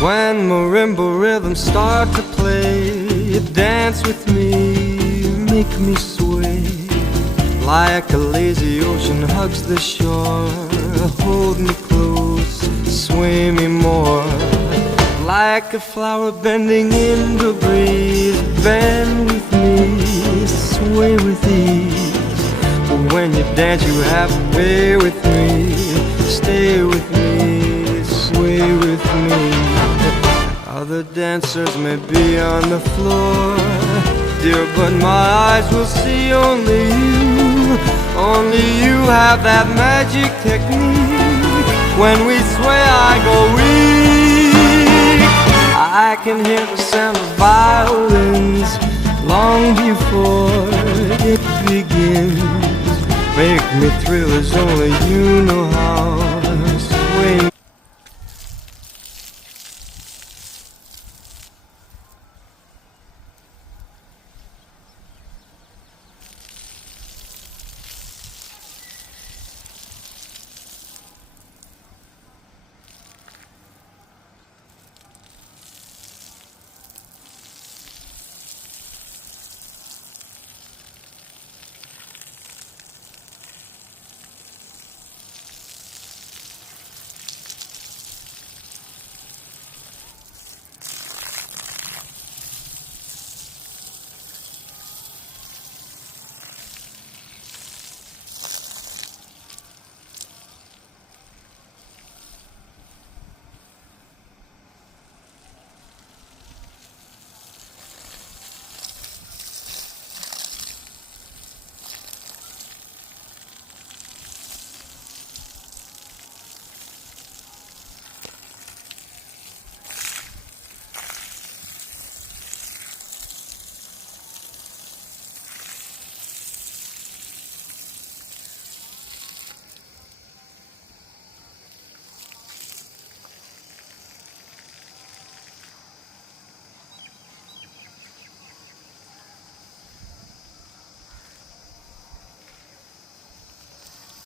When marimba rhythms start to play, dance with me, make me sway. Like a lazy ocean hugs the shore, hold me close, sway me more. Like a flower bending in the breeze, bend with me, sway with ease. When you dance you have to be with me, stay with me, sway with me. Other dancers may be on the floor, dear, but my eyes will see only you. Only you have that magic technique. When we sway I go weak. I can hear the sound of violins long before it begins. Make me thrill as only you know how.